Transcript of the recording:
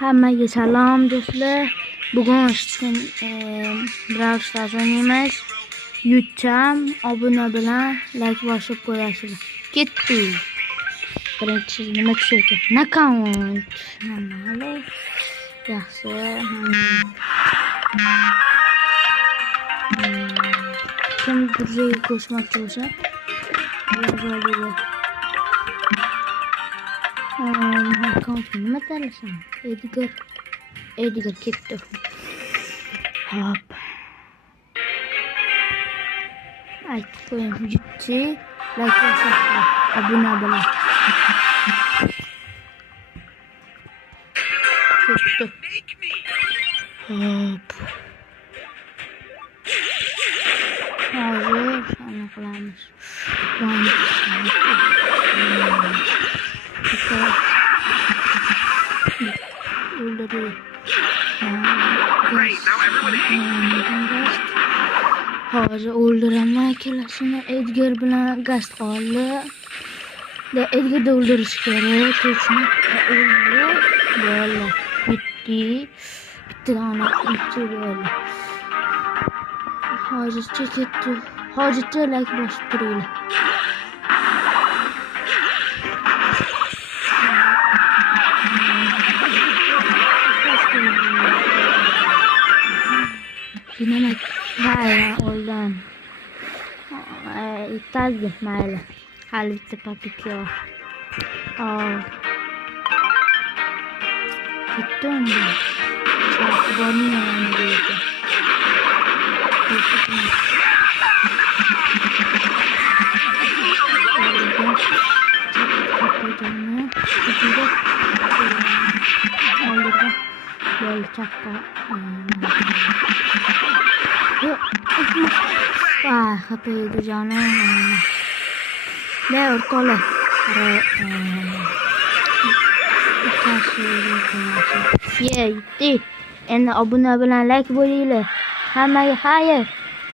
Hammaga salom do'stlar. Bugun Brawl Stars o'ynaymiz. Yutcham, obuna bilan like bosib qo'yasizlar. Ketdi. Birinchi nima tushadi? Knockout. Mana yaxshi. Kim burjaga ko'chmoqchi bo'lsa, yozadilar. Knockout nima tanlasam? Edgar ketdi. Hop. Aytib qo'ying, yutchi, like bosinglar, obuna bilan. Ketdi. Hop. Hozir shuni qilamiz. Hozir o'ldiraman kelasini. Edgar bilan gaz qoldi. Edgarni o'ldirish kerak. To'chni o'ldir. Bo'ldi. Bitti. Bittani o'ldirdi. Hozircha ketdi. Hozircha like bosib turinglar. Nima? Hayır, oradan. Yetadi, mayli. Hali bitta papik yo'q. Ketdi endi. Bormayman deydi. Böyle çakka. Wah, kapıydı canım. Ne orkolu. Yetti. Endi obuna bilan like bo'linglar. Hammaga xayr.